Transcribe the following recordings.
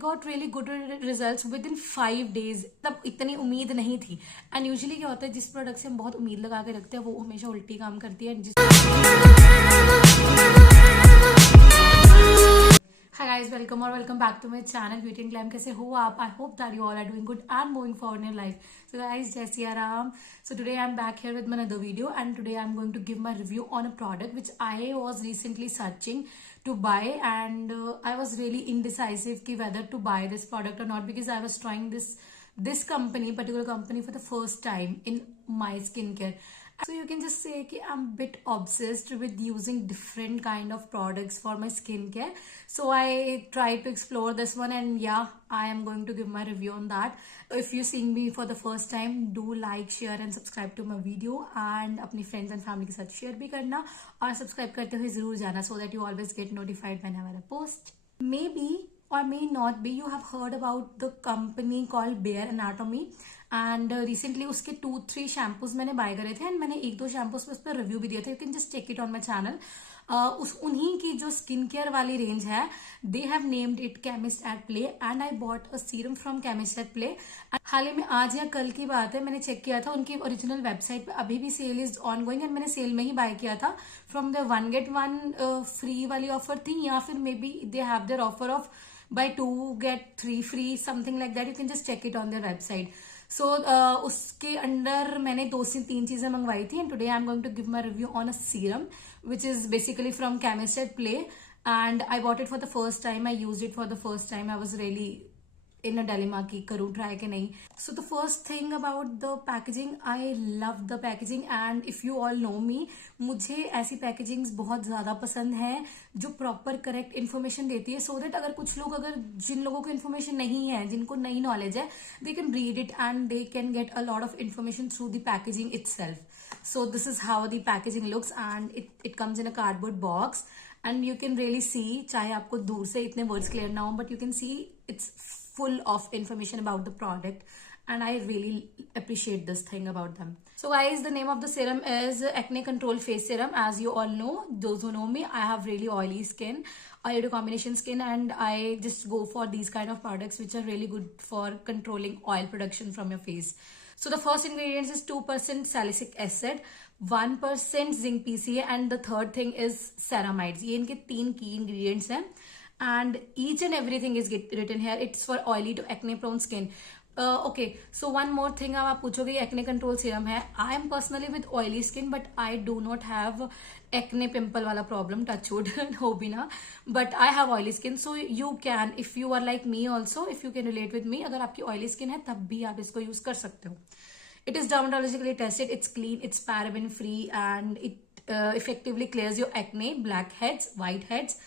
Got really good results with in 5 days। तब इतनी उम्मीद नहीं थी। एंड यूजुअली क्या होता है, जिस प्रोडक्ट से हम बहुत उम्मीद लगा के रखते हैं वो हमेशा उल्टी काम करती है। Hi guys, welcome or welcome back to my channel Beauty and Glam। कैसे हो आप? I hope that you all are doing good and moving forward in your life। So guys, जय Siya Ram. So today I'm back here with another video and today I'm going to give my review on a product which I was recently searching to buy and I was really indecisive कि whether to buy this product or not because I was trying this particular company for the first time in my skincare। So you can just say कि I'm a bit obsessed with using different kind of products for my skincare। So I tried to explore this one and yeah, I am going to give my review on that। If you seeing me for the first time, do like, share and subscribe to my video and अपनी friends and family के साथ share भी करना और subscribe करते हुए जरूर जाना so that you always get notified whenever I post। Maybe or may not be you have heard about the company called Bare Anatomy and recently उसके 2-3 शैम्पूज मैंने बाय करे थे एंड मैंने 1-2 शैम्पूज पे उस पर रिव्यू भी दिया था। You can just check it on my channel. उन्हीं की जो स्किन केयर वाली रेंज है, they have named it chemist at play and I bought a serum from chemist at play. हाल ही में आज या कल की बात है, मैंने चेक किया था उनकी ओरिजिनल वेबसाइट पे अभी भी sale is on going and मैंने सेल में ही बाय किया था। फ्रॉम द 1 get 1 फ्री वाली ऑफर थी या फिर maybe they have their offer of by 2 get 3 free, something like that। You can just check it on their website। So उसके अंडर मैंने 2 से 3 चीजें मंगवाई थी and today I am going to give my review on a serum which is basically from chemist at play and I bought it for the first time. I use it for the first time. I was really in a dilemma की करूँ try के नहीं। So the first thing about the packaging, I love the packaging and if you all know मी, मुझे ऐसी packaging बहुत ज्यादा पसंद है जो प्रॉपर करेक्ट इन्फॉर्मेशन देती है सो दैट अगर कुछ लोग, अगर जिन लोगों को इन्फॉर्मेशन नहीं है, जिनको नई नॉलेज है, they can read it and they can get a lot of information through the packaging itself. So this is how the packaging looks and it comes in a cardboard box and you can really see, चाहे आपको दूर से इतने words clear ना हो, but you can see it's full of information about the product and I really appreciate this thing about them। So guys, the name of the serum is Acne Control Face Serum। As you all know, those who know me, I have really oily skin, oily to combination skin and I just go for these kind of products which are really good for controlling oil production from your face। So the first ingredient is 2% salicylic acid, 1% zinc PCA and the third thing is ceramides। ये इनके 3 key ingredients हैं and each and everything is written here, it's for oily to acne prone skin। Okay, so one more thing, अब आप पूछोगे acne control serum है। I am personally with oily skin but I do not have acne pimple वाला problem, touch wood हो भी ना, but I have oily skin. So you can, if you are like me also, if you can relate with me, अगर आपकी oily skin है तब भी आप इसको यूज कर सकते हो। It is dermatologically tested, it's clean, it's paraben free and it effectively clears your acne, black heads, white heads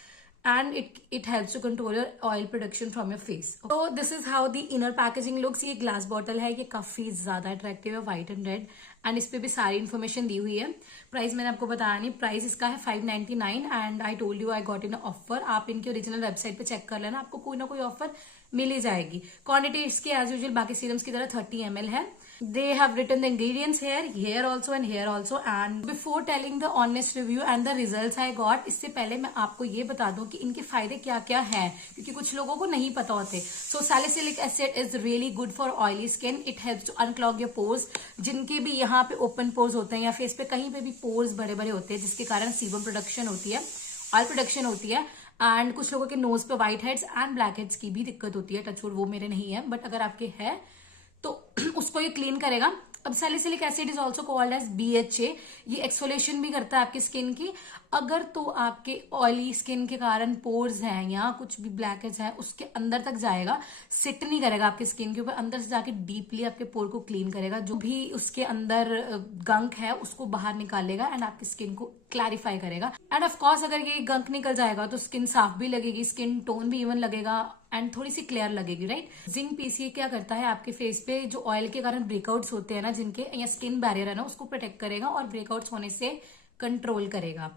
and it helps to control your oil production from your face। So this is how the inner packaging looks। ये glass bottle है, ये काफी ज्यादा attractive है, white and red and इस पे भी सारी इन्फॉर्मेशन दी हुई है। प्राइस मैंने आपको बताया नहीं, प्राइस इसका है 599 and I told you I got in offer. आप इनकी ओरिजिनल वेबसाइट पे चेक कर लेना, आपको कोई ना कोई ऑफर मिल ही जाएगी। क्वांटिटी इसकी एज यूजुअल बाकी सीरम्स की तरह 30 ml है। They have written the ingredients here also and here also। And before telling the honest review and the results I got, इससे पहले मैं आपको ये बता दूं कि इनके फायदे क्या क्या हैं, क्योंकि कुछ लोगों को नहीं पता होते। So salicylic acid is really good for oily skin। It helps to unclog your pores। जिनके भी यहाँ पे ओपन पोर्स होते हैं या फेस पे कहीं पे भी पोर्स बड़े बड़े होते हैं जिसके कारण सीबम प्रोडक्शन होती है, ऑयल प्रोडक्शन होती है एंड कुछ लोगों के नोज पे white heads and black heads की भी दिक्कत होती है। टचवुड वो मेरे नहीं है, बट अगर आपके है तो उसको ये क्लीन करेगा। अब salicylic acid is also called as BHA। ये एक्सफोलिएशन भी करता है आपकी स्किन की। अगर तो आपके ऑयली स्किन के कारण पोर्स हैं या कुछ भी ब्लैकेज है, उसके अंदर तक जाएगा, सिट नहीं करेगा आपकी स्किन के ऊपर, अंदर से जाके डीपली आपके पोर को क्लीन करेगा, जो भी उसके अंदर गंक है उसको बाहर निकालेगा एंड आपकी स्किन को क्लैरिफाई करेगा। एंड ऑफ कोर्स अगर ये गंक निकल जाएगा तो स्किन साफ भी लगेगी, स्किन टोन भी इवन लगेगा एंड थोड़ी सी क्लियर लगेगी, राइट। जिंक पीसीए क्या करता है, आपके फेस पे जो ऑयल के कारण ब्रेकआउट्स होते हैं ना, जिनके या स्किन बैरियर है ना, उसको प्रोटेक्ट करेगा और ब्रेकआउट्स होने से कंट्रोल करेगा।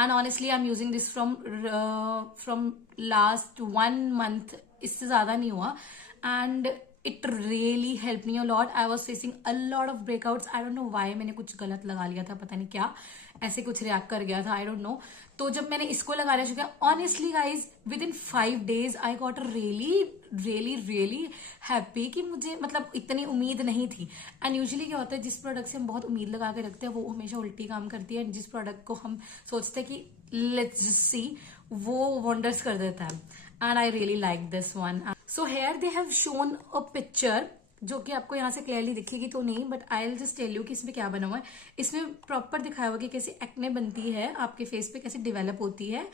And honestly I am using this from last 1 month, इससे ज्यादा नहीं हुआ and it really help me a lot. I was facing a lot of breakouts. I don't know why, मैंने कुछ गलत लगा लिया था, पता नहीं क्या, ऐसे कुछ रिएक्ट कर गया था, आई डोंट नो। तो जब मैंने इसको लगाना शुरू किया, honestly guys with in 5 days I got really really really happy कि मुझे मतलब इतनी उम्मीद नहीं थी। एंड यूजुअली क्या होता है, जिस प्रोडक्ट से हम बहुत उम्मीद लगा के रखते हैं वो हमेशा उल्टी काम करती है, जिस प्रोडक्ट को हम सोचते हैं कि लेट्स जस्ट सी, वो वंडर्स कर देता है। And I really like this one. So here they have shown a picture जो कि आपको यहाँ से क्लियरली दिखेगी तो नहीं, but I will just tell you कि इसमें क्या बना हुआ है। इसमें प्रॉपर दिखाया हुआ कि कैसे एक्ने बनती है आपके फेस पे, कैसे डेवलप होती है,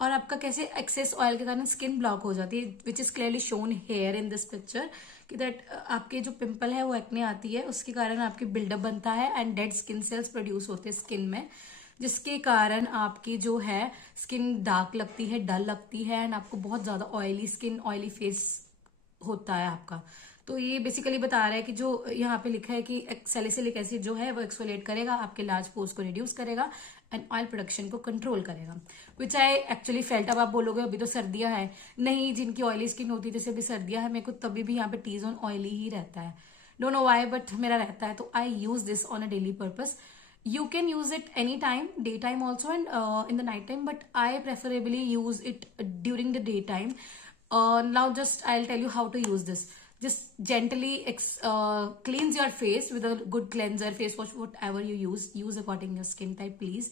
और आपका कैसे एक्सेस ऑयल के कारण स्किन ब्लॉक हो जाती है, which is clearly shown here in this picture कि दैट आपके जो पिंपल है वो एक्ने आती है, उसके कारण आपकी बिल्डअप बनता है and dead skin cells produce होते हैं स्किन में, जिसके कारण आपकी जो है स्किन डार्क लगती है, डल लगती है, एंड आपको बहुत ज्यादा ऑयली स्किन, ऑयली फेस होता है आपका। तो ये बेसिकली बता रहा है कि जो यहाँ पे लिखा है कि सैलिसिलिक एसिड जो है वो एक्सफोलिएट करेगा, आपके लार्ज पोर्स को रिड्यूस करेगा एंड ऑयल प्रोडक्शन को कंट्रोल करेगा, विच आई एक्चुअली फेल्ट। अब आप बोलोगे अभी तो सर्दियां है, नहीं, जिनकी ऑयली स्किन होती है जैसे अभी सर्दियां है, मेरे को तभी भी यहाँ पे टी जोन ऑयली ही रहता है, डोंट नो व्हाई बट मेरा रहता है, तो I use this on a daily purpose. You can use it anytime, daytime also and in the night time, but I preferably use it during the daytime. Now just I'll tell you how to use this. Just gently cleanse your face with a good cleanser, face wash, whatever you use according to your skin type, please.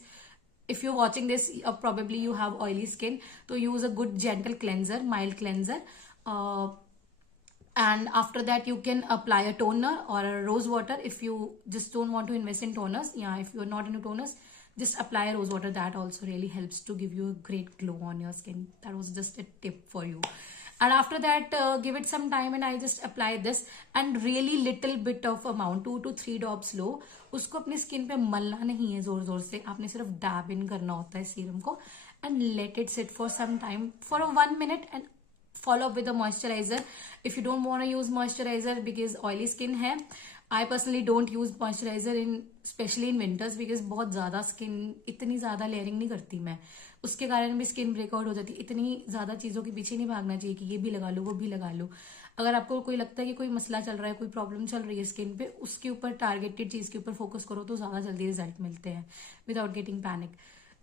If you're watching this, probably you have oily skin, so use a good gentle cleanser, mild cleanser. And after that you can apply a toner or a rose water if you just don't want to invest in toners. Yeah, if you're not into toners, just apply a rose water. That also really helps to give you a great glow on your skin. That was just a tip for you. And after that give it some time and I just apply this and really little bit of amount, 2 to 3 drops लो, उसको अपने skin पे मलना नहीं है जोर जोर से, आपने सिर्फ डैब इन करना होता है सीरम को and let it sit for some time for 1 minute and follow up with a moisturizer. If you don't want to use moisturizer because oily skin है, I personally don't use moisturizer in especially in winters because बहुत ज्यादा skin इतनी ज्यादा layering नहीं करती मैं, उसके कारण भी स्किन ब्रेकआउट हो जाती है। इतनी ज्यादा चीजों के पीछे नहीं भागना चाहिए कि ये भी लगा लो वो भी लगा लो। अगर आपको कोई लगता है कि कोई मसला चल रहा है, कोई प्रॉब्लम चल रही है स्किन पे, उसके ऊपर टारगेटेड चीज के ऊपर फोकस करो तो ज्यादा जल्दी रिजल्ट मिलते हैं विदाउट गेटिंग पैनिक।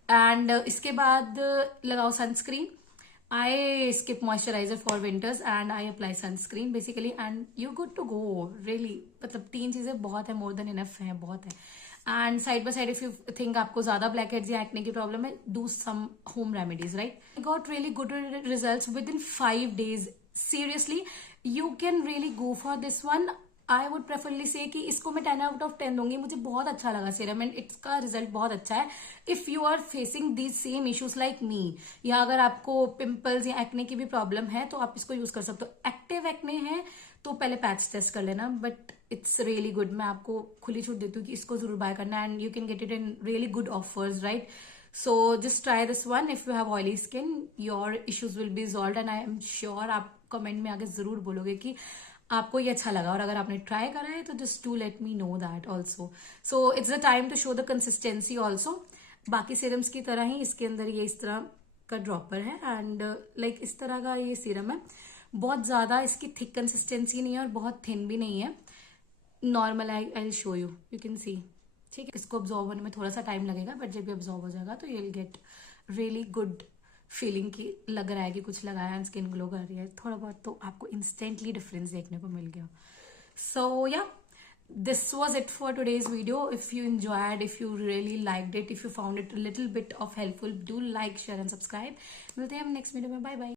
एंड इसके बाद लगाओ sunscreen. I skip moisturizer for winters and I apply sunscreen basically and you're good to go really। मतलब 3 चीजें बहुत है, more than enough है, बहुत है। And side by side if you think आपको ज्यादा blackheads या acne की प्रॉब्लम है, do some home remedies, right? I got really good results within 5 days। Seriously, you can really go for this one। I would preferably से कि इसको मैं 10 out of 10 दूंगी, मुझे बहुत अच्छा लगा सीरम एंड इसका रिजल्ट बहुत अच्छा है। If you are facing these same issues like me, या अगर आपको पिंपल्स या एक्ने की भी प्रॉब्लम है तो आप इसको यूज कर सकते हो। एक्टिव एक्ने है तो पहले पैच टेस्ट कर लेना, बट इट्स रियली गुड। मैं आपको खुली छूट देती हूँ कि इसको जरूर बाय करना and you can get it in really good offers, right? So just try this one if you have oily skin, your issues will be solved and I am sure आप कमेंट में आगे जरूर बोलोगे कि आपको ये अच्छा लगा, और अगर आपने ट्राई करा है तो just to let me know that also. So it's the time to show the consistency also. बाकी सीरम्स की तरह ही इसके अंदर ये इस तरह का ड्रॉपर है एंड लाइक इस तरह का ये सीरम है। बहुत ज्यादा इसकी थिक कंसिस्टेंसी नहीं है और बहुत थिन भी नहीं है, normal. I show you, you can see, ठीक है। इसको ऑब्जॉर्व होने में थोड़ा सा टाइम लगेगा, बट जब भी ऑब्जॉर्व हो जाएगा तो you will get really good feeling की लग रहा है कि कुछ लगाया है, स्किन ग्लो कर रही है थोड़ा बहुत, तो आपको इंस्टेंटली डिफरेंस देखने को मिल गया। सो या this was it for today's video. If you enjoyed, if you really liked it, if you found it a little bit of helpful, do like, share and subscribe। मिलते हैं हम नेक्स्ट वीडियो में, bye bye.